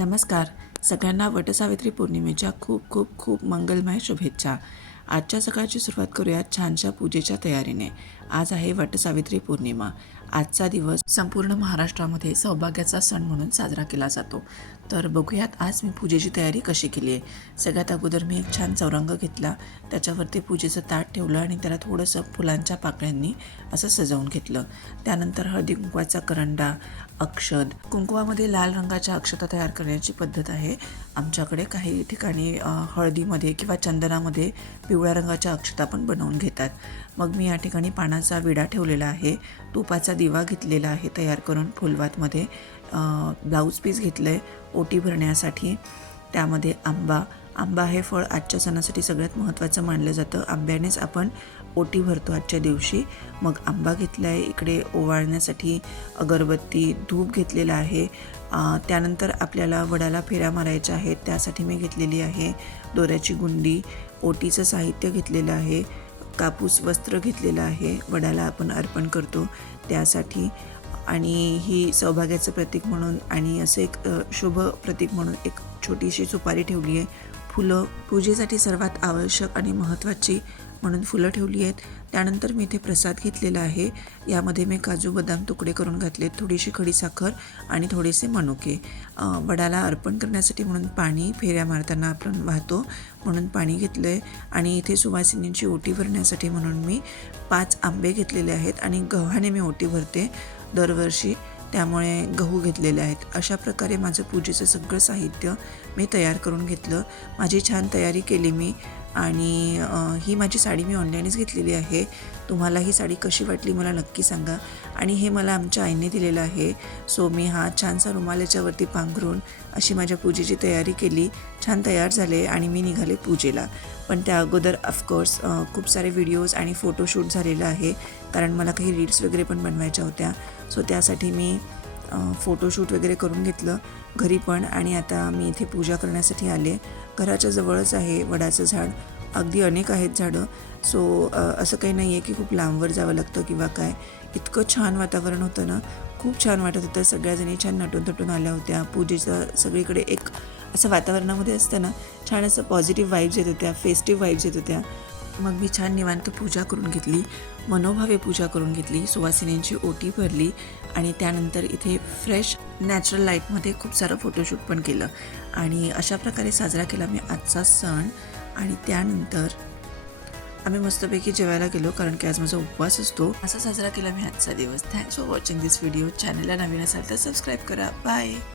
नमस्कार. सगळ्यांना वटसावित्री पौर्णिमेच्या खूप खूप खूप मंगलमय शुभेच्छा. आजच्या सकाळची सुरुवात करूया छानशा पूजेच्या तयारीने. आज आहे वटसावित्री पौर्णिमा. आजचा दिवस संपूर्ण महाराष्ट्रामध्ये सौभाग्याचा सण म्हणून साजरा केला जातो. तर बघूयात आज मी पूजेची तयारी कशी केली आहे. सगळ्यात अगोदर मी एक छान चौरंग घेतला, त्याच्यावरती पूजेचं ताट ठेवलं आणि त्याला थोडंसं फुलांच्या पाकळ्यांनी असं सजवून घेतलं. त्यानंतर हळदी कुंकवाचा करंडा, अक्षत, कुंकवामध्ये लाल रंगाच्या अक्षता तयार करण्याची पद्धत आहे आमच्याकडे. काही ठिकाणी हळदीमध्ये किंवा चंदनामध्ये पिवळ्या रंगाच्या अक्षता पण बनवून घेतात. मग मी या ठिकाणी पानाचा विडा ठेवलेला आहे, तुपाचा दिवा घेतलेला आहे तयार करून फुलवातमध्ये, ब्लाऊज पीस घेतलं आहे ओटी भरण्यासाठी. त्यामध्ये आंबा हे फळ आजच्या सणासाठी सगळ्यात महत्त्वाचं मानलं जातं. आंब्यानेच आपण ओटी भरतो आजच्या दिवशी. मग आंबा घेतला आहे, इकडे ओवाळण्यासाठी अगरबत्ती, धूप घेतलेला आहे. त्यानंतर आपल्याला वडाला फेऱ्या मारायच्या आहेत, त्यासाठी मी घेतलेली आहे दोऱ्याची गुंडी, ओटीचं साहित्य घेतलेलं आहे, कापूस वस्त्र घेतलेलं आहे, वडाला आपण अर्पण करतो त्यासाठी. आणि ही सौभाग्याचं प्रतीक म्हणून आणि असं एक शुभ प्रतीक म्हणून एक छोटीशी सुपारी ठेवली आहे. फुलं पूजेसाठी सर्वात आवश्यक आणि महत्त्वाची म्हणून फुलं ठेवली आहेत. त्यानंतर मी इथे प्रसाद घेतलेला आहे. यामध्ये मी काजू बदाम तुकडे करून घातलेत, थोडीशी खडीसाखर आणि थोडेसे मनुके. वडाला अर्पण करण्यासाठी म्हणून पाणी फेऱ्या मारताना आपण वाहतो म्हणून पाणी घेतलं आहे. आणि इथे सुवासिनींची ओटी भरण्यासाठी म्हणून मी 5 आंबे घेतलेले आहेत आणि गव्हाने मी ओटी भरते दरवर्षी, त्यामुळे गहू घेतलेले आहेत. अशा प्रकारे माझं पूजेचं सगळं साहित्य मी तयार करून घेतलं. माझी छान तयारी केली मी. आणि ही माझी साडी मी ऑनलाईनच घेतलेली आहे. तुम्हाला ही साडी कशी वाटली मला नक्की सांगा. आणि हे मला आमच्या आईने दिलेलं आहे. सो मी हा छानसा रुमाल याच्यावरती पांघरून अशी माझ्या पूजेची तयारी केली. छान तयार झाले आणि मी निघाले पूजेला. पण त्या अगोदर ऑफकोर्स खूप सारे व्हिडिओज आणि फोटोशूट झालेलं आहे, कारण मला काही रील्स वगैरे पण बनवायच्या होत्या. सो त्यासाठी मी फोटोशूट वगैरे करून घेतलं घरी पण. आणि आता मी इथे पूजा करण्यासाठी आले. घराच्या जवळच आहे वडाचं झाड, अगदी अनेक आहेत झाडं. सो असं काही नाही आहे की खूप लांबवर जावं लागतं किंवा काय. इतकं छान वातावरण होतं ना, खूप छान वाटत होतं. सगळ्याजणी छान नटून थटून आल्या होत्या. पूजेचं सगळीकडे एक असं वातावरणामध्ये असतं ना, छान असं पॉझिटिव्ह वाईब्स येत होत्या, फेस्टिव्ह वाईब्स येत होत्या. मग मी छान निवांत पूजा करून घेतली, मनोभावे पूजा करून घेतली, सुवासिनींची ओटी भरली आणि त्यानंतर इथे फ्रेश नॅचरल लाईटमध्ये खूप सारं फोटोशूट पण केलं. आणि अशा प्रकारे साजरा केला मी आजचा सण. आणि त्यानंतर आम्ही मस्तपैकी जेवायला गेलो, कारण की आज माझा उपवास असतो. असा साजरा केला मी आजचा दिवस. Thanks for watching this video. चॅनलला नवीन असाल तर सबस्क्राईब करा. बाय.